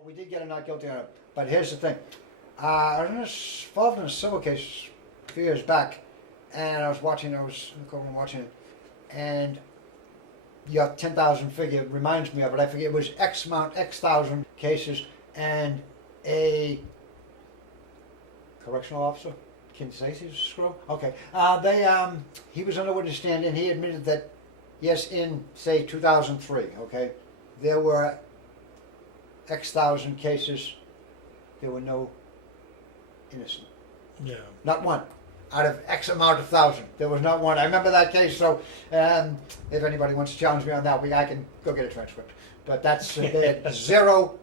But we did get a not guilty on it. But here's the thing. I was involved in a civil case a few years back, and I was watching it, and your 10,000 figure reminds me of it. I forget, it was X amount, X thousand cases, and a correctional officer, can say he's a screw? Okay. He was on the witness stand, and he admitted that, yes, in, say, 2003, okay, there were X thousand cases, there were no innocent. Yeah. Not one. Out of X amount of thousand, there was not one. I remember that case, so if anybody wants to challenge me on that, I can go get a transcript. But that's, they had zero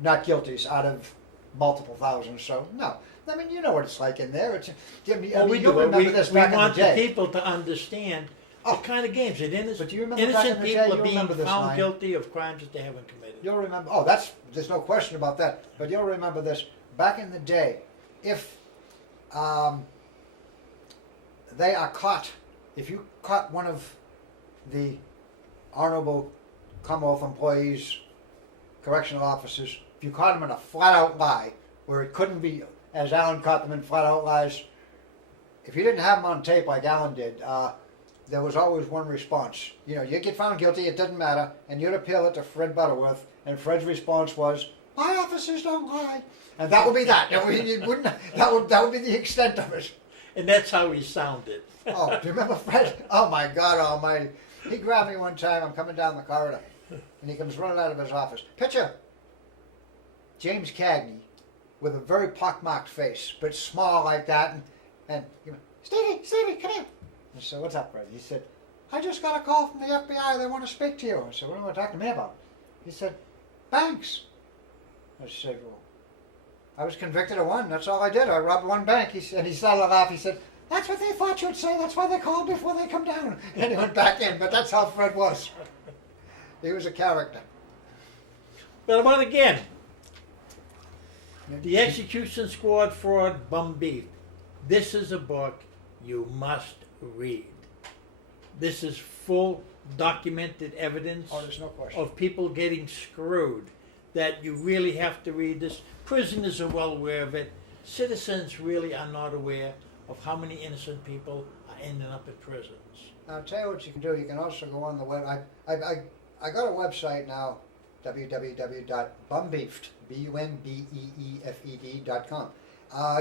not guilties out of multiple thousands, so no. I mean, you know what it's like in there. It's, We want the people to understand Oh. the kind of games that But do you remember back in innocent the people day, are you being remember this found line. guilty of crimes that they haven't committed. You'll remember, there's no question about that, but you'll remember this. Back in the day, if they are caught, if you caught one of the honorable Commonwealth employees, correctional officers, if you caught them in a flat-out lie, where it couldn't be, as Alan caught them in flat-out lies, if you didn't have them on tape like Alan did, there was always one response. You know, you get found guilty, it didn't matter, and you'd appeal it to Fred Butterworth, and Fred's response was, "My officers don't lie," and that would be that. That would be the extent of it. And that's how he sounded. Oh, do you remember Fred? Oh my God Almighty! He grabbed me one time. I'm coming down the corridor, and he comes running out of his office. Picture James Cagney with a very pockmarked face, but small like that, and Stevie, come here. I said, "What's up, Fred?" He said, "I just got a call from the FBI. They want to speak to you." I said, "What do you want to talk to me about?" He said, "Banks." I said, "Well, I was convicted of one. That's all I did. I robbed one bank." He said, and he started to laugh. He said, "That's what they thought you'd say. That's why they called before they come down." And he went back in. But that's how Fred was. He was a character. But again, The Execution Squad Fraud Bum Beef. This is a book you must read. This is full documented evidence There's no question. of people getting screwed, that you really have to read this. Prisoners are well aware of it. Citizens really are not aware of how many innocent people are ending up in prisons. I'll tell you what you can do. You can also go on the web. I got a website now, www.bumbeefed, BUMBEEFED.com.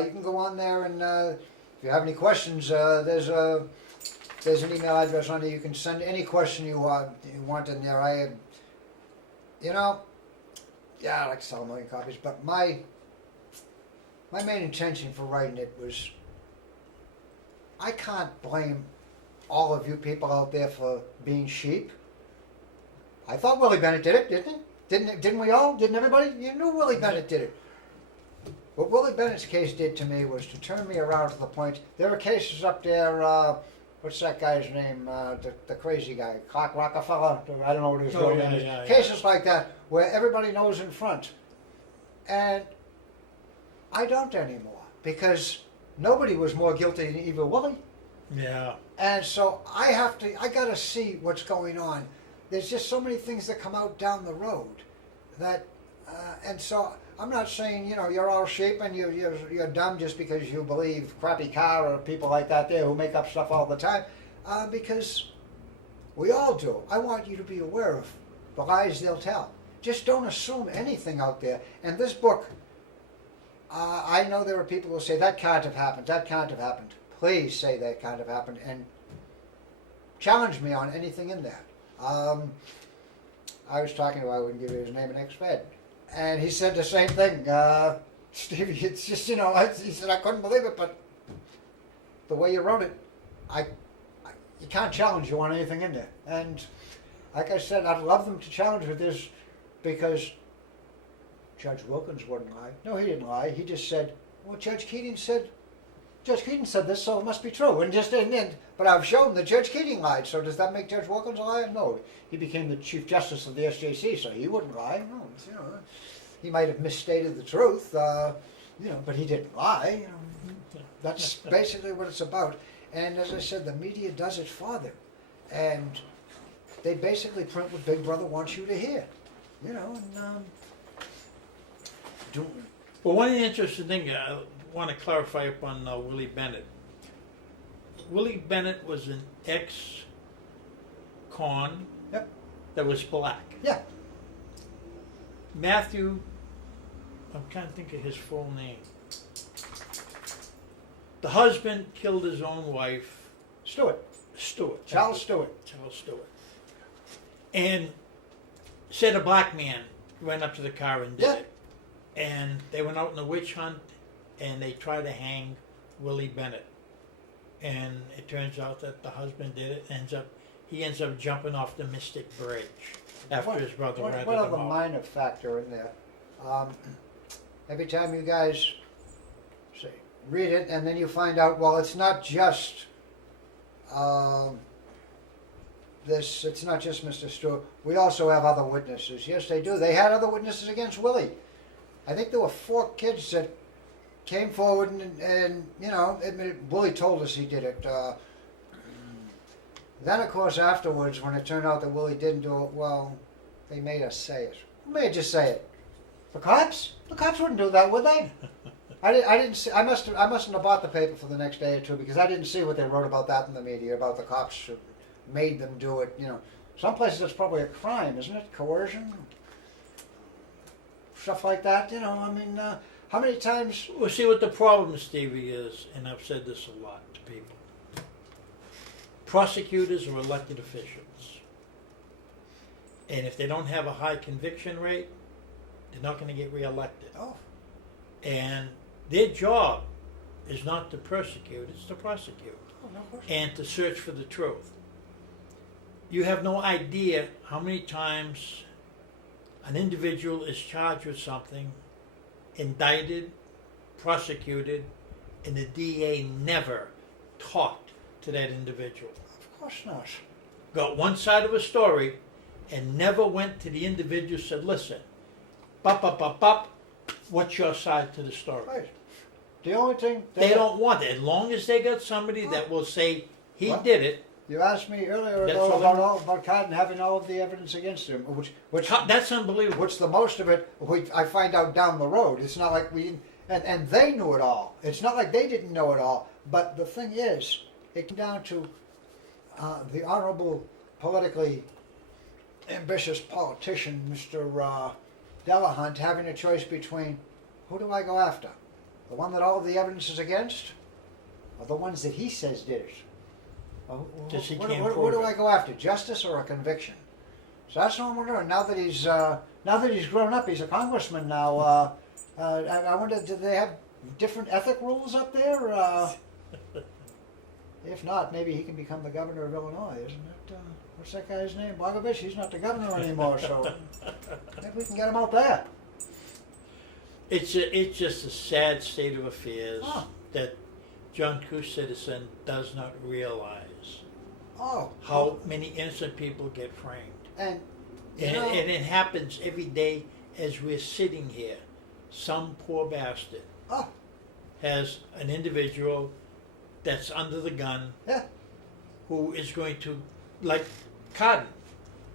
You can go on there, and if you have any questions, there's an email address on there. You can send any question you want in there. I like to sell a million copies, but my main intention for writing it was, I can't blame all of you people out there for being sheep. I thought Willie Bennett did it, didn't he? Didn't we all? Didn't everybody? You knew Willie Bennett did it. What Willie Bennett's case did to me was to turn me around to the point. There are cases up there. What's that guy's name? The crazy guy, Clark Rockefeller. I don't know what his real name is. Cases like that where everybody knows in front, and I don't anymore because nobody was more guilty than Evil Willie. Yeah. And so I got to see what's going on. There's just so many things that come out down the road that, and so I'm not saying, you're all sheep and you're dumb just because you believe crappy car or people like that there who make up stuff all the time, because we all do. I want you to be aware of the lies they'll tell. Just don't assume anything out there. And this book, I know there are people who say that can't have happened, that can't have happened. Please say that can't have happened and challenge me on anything in there. I was talking to him, I wouldn't give you his name, an ex-Fed, and he said the same thing. Stevie, it's just, he said, I couldn't believe it, but the way you wrote it, you can't challenge you on anything in there. And like I said, I'd love them to challenge with this because Judge Wilkins wouldn't lie. No, he didn't lie. He just said, well, Judge Keating said this, so it must be true. And just didn't. But I've shown that Judge Keating lied, so does that make Judge Wilkins a liar? No. He became the Chief Justice of the SJC, so he wouldn't lie. No, he might have misstated the truth, but he didn't lie. That's basically what it's about. And as I said, the media does it for them. And they basically print what Big Brother wants you to hear. doing. Well, one interesting thing I want to clarify up on Willie Bennett. Willie Bennett was an ex-con Yep. that was black. Yeah. Matthew, I'm trying to think of his full name. The husband killed his own wife, Stewart. Stewart. Charles Stewart. Charles Stewart. And said a black man went up to the car and did Yeah. it. And they went out on a witch hunt and they tried to hang Willie Bennett. And it turns out that the husband did it. He ends up jumping off the Mystic Bridge after his brother ratted One him other out. minor factor in there. Every time you guys say, read it, and then you find out, well, it's not just this. It's not just Mr. Stewart. We also have other witnesses. Yes, they do. They had other witnesses against Willie. I think there were 4 kids that came forward and admitted Willie told us he did it. Then, of course, afterwards, when it turned out that Willie didn't do it, well, they made us say it. Who made you say it? The cops? The cops wouldn't do that, would they? I didn't see. I mustn't have bought the paper for the next day or two because I didn't see what they wrote about that in the media about the cops who made them do it. Some places that's probably a crime, isn't it? Coercion, stuff like that. How many times? Well, see what the problem, Stevie, is, and I've said this a lot to people. Prosecutors are elected officials. And if they don't have a high conviction rate, they're not going to get reelected. Oh, And their job is not to persecute, it's to prosecute no question. and to search for the truth. You have no idea how many times an individual is charged with something, indicted, prosecuted, and the DA never talked to that individual. Of course not. Got one side of a story and never went to the individual and said, listen, what's your side to the story? Right. The only thing They don't want it. As long as they got somebody that will say he What? did it, You asked me earlier That's ago all about Cotton having all of the evidence against him, which that's unbelievable. which the most of it I find out down the road. It's not like and they knew it all. It's not like they didn't know it all. But the thing is, it came down to the honorable, politically ambitious politician, Mr. Delahunt, having a choice between who do I go after, the one that all of the evidence is against, or the ones that he says did it. Just he What can't do prove it. I go after? Justice or a conviction? So that's what I'm wondering. Now that he's grown up, he's a congressman now. I wonder, do they have different ethic rules up there? If not, maybe he can become the governor of Illinois, isn't it? What's that guy's name? Bogovich. He's not the governor anymore, so maybe we can get him out there. It's just a sad state of affairs that John Q. Citizen does not realize how many innocent people get framed. And it happens every day as we're sitting here. Some poor bastard has an individual that's under the gun who is going to, like Cotton,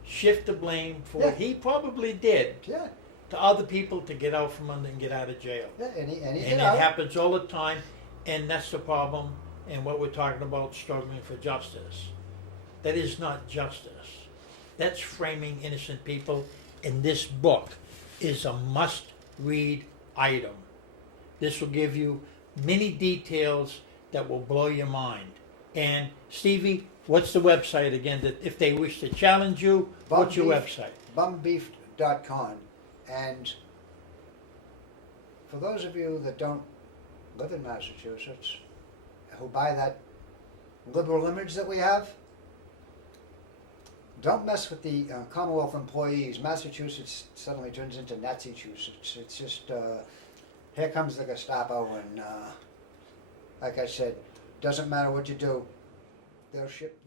shift the blame for what he probably did to other people to get out from under and get out of jail. and it happens all the time, and that's the problem. And what we're talking about, struggling for justice. That is not justice. That's framing innocent people. And this book is a must-read item. This will give you many details that will blow your mind. And Stevie, what's the website again? That if they wish to challenge you, what's your website? Bumbeef.com. And for those of you that don't live in Massachusetts, who buy that liberal image that we have, don't mess with the Commonwealth employees. Massachusetts suddenly turns into Nazi-chusetts. It's just, here comes the Gestapo, and like I said, doesn't matter what you do, they'll ship.